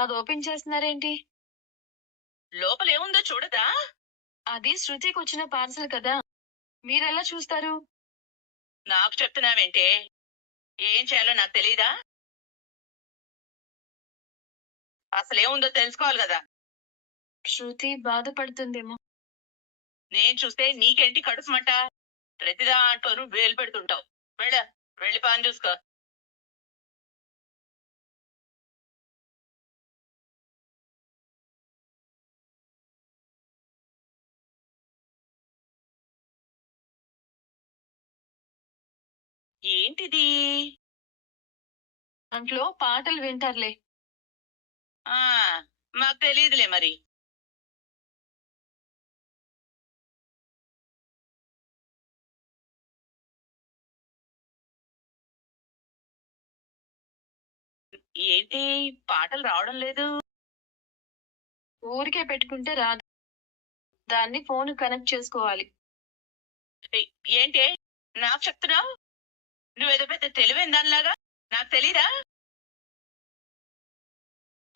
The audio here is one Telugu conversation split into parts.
అది ఓపెన్ చేస్తున్నారేంటి? లోపలేముందో చూడదా? అది శృతికొచ్చిన పార్సెల్ కదా! మీరెలా చూస్తారు? నాకు చెప్తున్నావేంటే? ఏం చేయాలో నాకు తెలీదా? అసలేముందో తెలుసుకోవాలి గదా! శృతి బాధపడుతుందేమో. నేను చూస్తే నీకేంటి కడుపుమంట? ప్రతి దాంట్లోనూ వేలు పెడుతుంటావు. వెళ్ళి పని చూసుకో. ఏంటిది? దాంట్లో పాటలు వింటారులే. ఆ! మాకు తెలీదులే మరి. ఏంటి పాటలు రావడం లేదు? ఊరికే పెట్టుకుంటే రాదు. దాన్ని ఫోన్‌కి కనెక్ట్ చేసుకోవాలి. ఏయ్, ఏంటే నాకు చెప్తున్నావు? నువ్వేదో పెద్ద తెలివైన దానిలాగా. నాకు తెలీదా?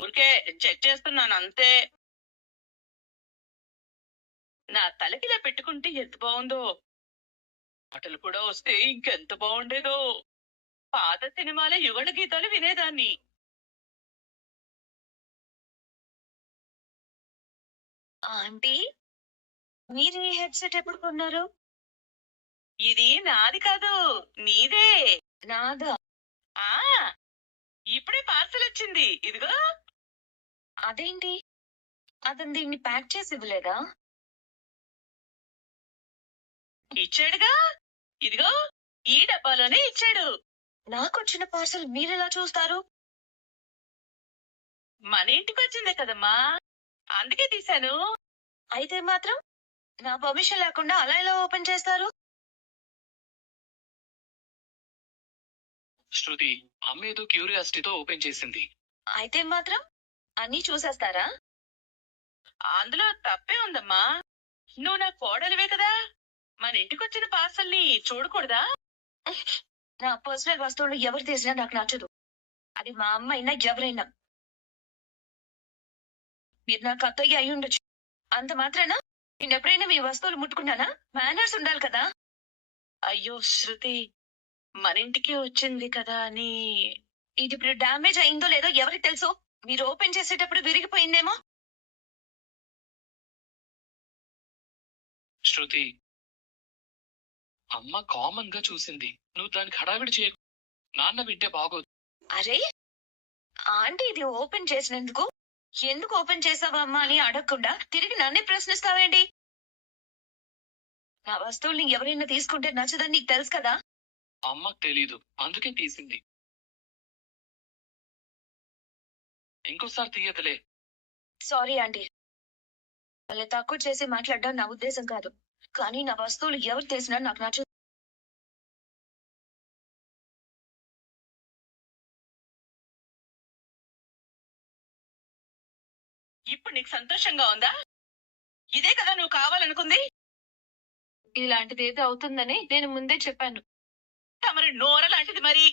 ఊరికే చెక్ చేస్తున్నాను అంతే. నా తలకిలా పెట్టుకుంటే ఎంత బావుందో. పాటలు కూడా వస్తే ఇంకెంత బావుండేదో. పాత సినిమాల యుగళ గీతాలు వినేదాన్ని. ఆంటీ, మీరు ఈ హెడ్సెట్ ఎప్పుడు కొన్నారు? ఇది నాది కాదు, నీదే. నాదా? ఆ ఇప్పుడే పార్సల్ వచ్చింది. ఇదిగో. అదేంటి? అతను దీన్ని ప్యాక్ చేసి ఇవ్వలేదా? ఇచ్చాడుగా. ఇదిగో ఈ డబ్బాలోనే ఇచ్చాడు. నాకొచ్చిన పార్సెల్ మీరెలా చూస్తారు? మన ఇంటికి వచ్చిందే కదమ్మా, అందుకే తీశాను. అయితే మాత్రం నా పర్మిషన్ లేకుండా అలా ఎలా ఓపెన్ చేస్తారు? శృతి, అమ్మ ఏదో క్యూరియాసిటీతో ఓపెన్ చేసింది. అయితే మాత్రం అన్నీ చూసేస్తారా? అందులో తప్పే ఉందమ్మా. నువ్వు నా కోడలివే కదా, మన ఇంటికి వచ్చిన పార్సల్ ని చూడకూడదా? నా పర్సనల్ వస్తువులు ఎవరు తీసినా నాకు నచ్చదు. అది మా అమ్మ అయినా ఎవరైనా. మీరు నాకు అత్తయ్య అయి ఉండొచ్చు. అంత మాత్రాన నేను ఎప్పుడైనా మీ వస్తువులు ముట్టుకున్నానా? మేనర్స్ ఉండాలి కదా. అయ్యో శృతి, మన ఇంటికి వచ్చింది కదా అని. ఇది ఇప్పుడు డ్యామేజ్ అయిందో లేదో ఎవరికి తెలుసు? మీరు ఓపెన్ చేసేటప్పుడు విరిగిపోయిందేమో. శృతి, అమ్మ కామన్ గా చూసింది. నువ్వు దానికి హడావిడి చేయకు. నాన్న వింటే బాగోదు. అరే, ఆంటీ ఇది ఓపెన్ చేసినందుకు ఎందుకు ఓపెన్ చేసావా అమ్మా అని అడగకుండా తిరిగి నన్నే ప్రశ్నిస్తావేంటి? నా వస్తువుల్ని ఎవరైనా తీసుకుంటే నచ్చదని నీకు తెలుసు కదా. అమ్మకు తెలీదు, అందుకే తీసింది. ఇంకోసారి తీయదులే. Sorry aunty. వాళ్ళని తక్కువ చేసి మాట్లాడడం నా ఉద్దేశం కాదు. కానీ నా వస్తువులు ఎవరు తీసినా నాకు నచ్చదు. ఇప్పుడు నీకు సంతోషంగా ఉందా? ఇదే కదా నువ్వు కావాలనుకుంది. ఇలాంటిది ఏదో అవుతుందని నేను ముందే చెప్పాను. తమరి నోర లాంటిది మరి.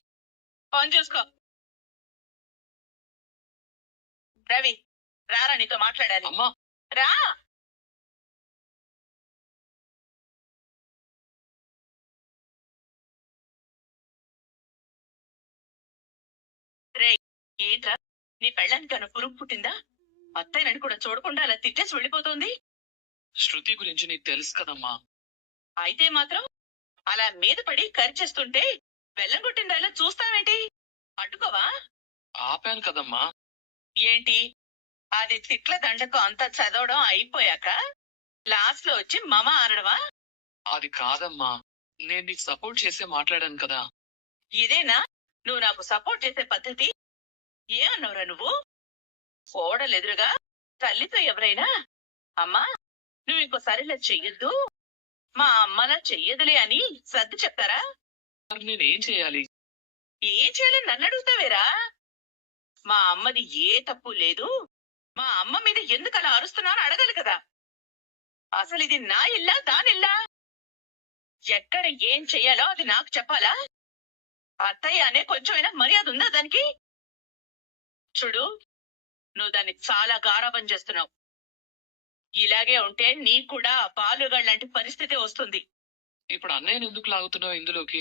పని చూసుకో. రవి, రారా నీతో మాట్లాడాలి. అమ్మా, రా. రే, ఏంట్రా నీ పెళ్ళానికి అన్న పురుగు పుట్టిందా? అత్తయ్యనని కూడా చూడకుండా అలా తిట్టేసి వెళ్ళిపోతుంది. శృతి గురించి నీకు తెలుసు కదమ్మా. అయితే మాత్రం అలా మీద పడి కరిచేస్తుంటే బెల్లం కొట్టిందా ఇలా చూస్తావేంటి? అడ్డుకోవా? ఆపాను కదమ్మా. ఏంటి అది తిట్ల దండకు అంతా చదవడం అయిపోయాక లాస్ట్ లో వచ్చి మమ అనడమా? అది కాదమ్మా, నేను నీకు సపోర్ట్ చేసే మాట్లాడాను కదా. ఇదేనా నువ్వు నాకు సపోర్ట్ చేసే పద్ధతి? ఏమన్నావురా నువ్వు? కోడలెదురుగా తల్లితో ఎవరైనా అమ్మా నువ్వు ఇంకోసారి ఇలా చెయ్యొద్దు, మా అమ్మలా చెయ్యదులే అని సర్ది చెప్తారా? మరి నేనేం చేయాలి? ఏం చేయాలని నన్ను అడుగుతావేరా? మా అమ్మది ఏ తప్పు లేదు, మా అమ్మ మీద ఎందుకు అలా అరుస్తున్నాను అడగాలి కదా. అసలు ఇది నా ఇల్లా దానిల్లా? ఎక్కడ ఏం చెయ్యాలో అది నాకు చెప్పాలా? అత్తయ్య అనే కొంచెమైనా మర్యాద ఉందా దానికి? చూడు, నువ్వు దాన్ని చాలా గారాబం చేస్తున్నావు. ఇలాగే ఉంటే నీకు కూడా ఆ బాలుగాళ్ళ లాంటి పరిస్థితి వస్తుంది. ఇప్పుడు అన్నయ్యని ఎందుకు లాగుతున్నావు ఇందులోకి?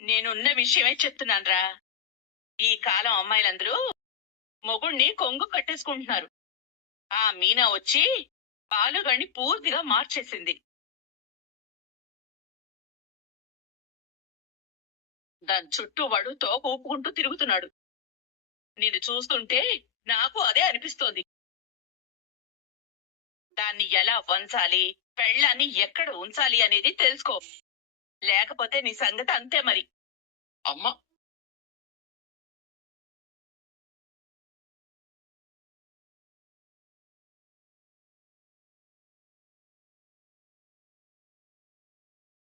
నేనున్న విషయమే చెప్తున్నానురా. ఈ కాలం అమ్మాయిలందరూ మొగుణ్ణి కొంగు కట్టేసుకుంటున్నారు. ఆ మీనా వచ్చి బాలుగాడిని పూర్తిగా మార్చేసింది. దాని చుట్టూ వాడు తోక ఊపుకుంటూ తిరుగుతున్నాడు. నిన్ను చూస్తుంటే నాకు అదే అనిపిస్తోంది. దాన్ని ఎలా వంచాలి, పెళ్ళాన్ని ఎక్కడ ఉంచాలి అనేది తెలుసుకో. లేకపోతే నీ సంగతి అంతే మరి. అమ్మ,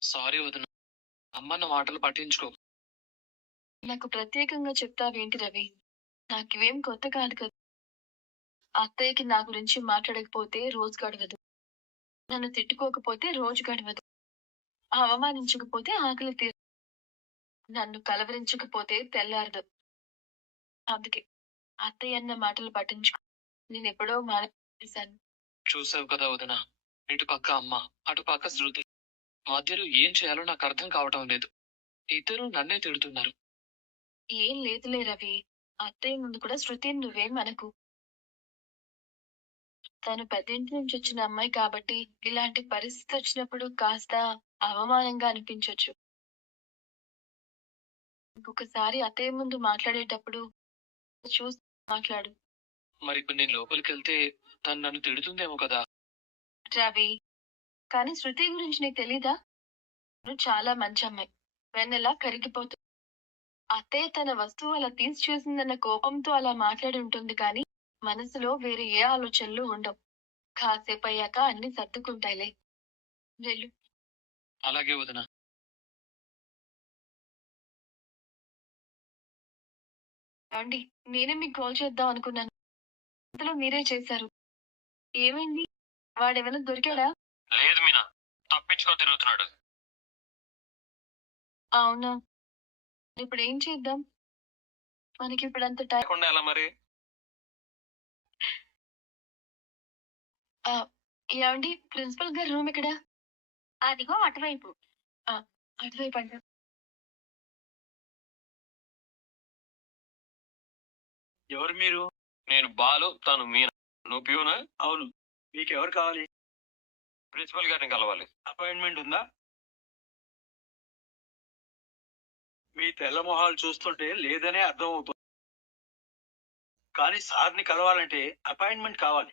సారీ వదిన. అమ్మన్న మాటలు పట్టించుకో. నాకు ప్రత్యేకంగా చెప్తావేంటి రవి? నాకివేం కొత్త కాదు కదా. అత్తయ్యకి నా గురించి మాట్లాడకపోతే రోజు గడవదు. నన్ను తిట్టుకోకపోతే రోజు గడవదు. అవమానించకపోతే ఆకలి తీరదు. నన్ను కలవరించకపోతే తెల్లారదు. అందుకే అత్తయ్య అన్న మాటలు పట్టించుకో. నేనెప్పుడో మానేశాను. చూసావు కదా వదిన, ఇటు పక్క అమ్మ, అటు పక్క శృతి. మధ్యలో ఏం చేయాలో నాకు అర్థం కావటం లేదు. ఇద్దరూ నన్నే తిడుతున్నారు. ఏం లేదులే రవి. అత్తయ్య ముందు కూడా శృతిని నువ్వేం అనకు. తను పెద్దింటి నుంచి వచ్చిన అమ్మాయి కాబట్టి ఇలాంటి పరిస్థితి వచ్చినప్పుడు కాస్త అవమానంగా అనిపించొచ్చు. ఇంకొకసారి అత్తయ్య ముందు మాట్లాడేటప్పుడు చూసి మాట్లాడు. మరి ఇప్పుడు నేను లోపలికి వెళ్తే తను నన్ను తిడుతుందేమో కదా. రవి, కానీ శృతి గురించి నీకు తెలీదా? నువ్వు చాలా మంచి అమ్మాయి. వెన్నెలా కరిగిపోతుంది. అత్తయ్య తన వస్తువు అలా తీసి చూసిందన్న కోపంతో అలా మాట్లాడి ఉంటుంది కానీ మనసులో వేరే ఏ ఆలోచనలు ఉండవు. కాసేపు అయ్యాక అన్ని సర్దుకుంటాయిలే. వెళ్ళు. అలాగే వదిన. అండి, నేనే మీకు కాల్ చేద్దాం అనుకున్నాను. ఇంతలో మీరే చేశారు. ఏమైంది? వాడేమైనా దొరికాడా? లేదు మీనా, తప్పించుకొని తిరుగుతున్నాడు. అవునా? ఇప్పుడు ఏం చేద్దాం? మనకి ఇప్పుడు అంత టైం. ఎలా మరి? ఏమండి, ప్రిన్సిపల్ గారి రూమ్ ఎక్కడ? అదిగో అటువైపు. అటువైపు అంట. ఎవరు మీరు? నేను బాలు, తను మీనా. నువ్వు ప్యూనా? అవును. మీకెవరు కావాలి? ప్రిన్సిపల్ గారిని కలవాలి. అపాయింట్మెంట్ ఉందా? మీ తెల్ల మొహాలు చూస్తుంటే లేదనే అర్థం అవుతుంది. కానీ సార్ని కలవాలంటే అపాయింట్మెంట్ కావాలి.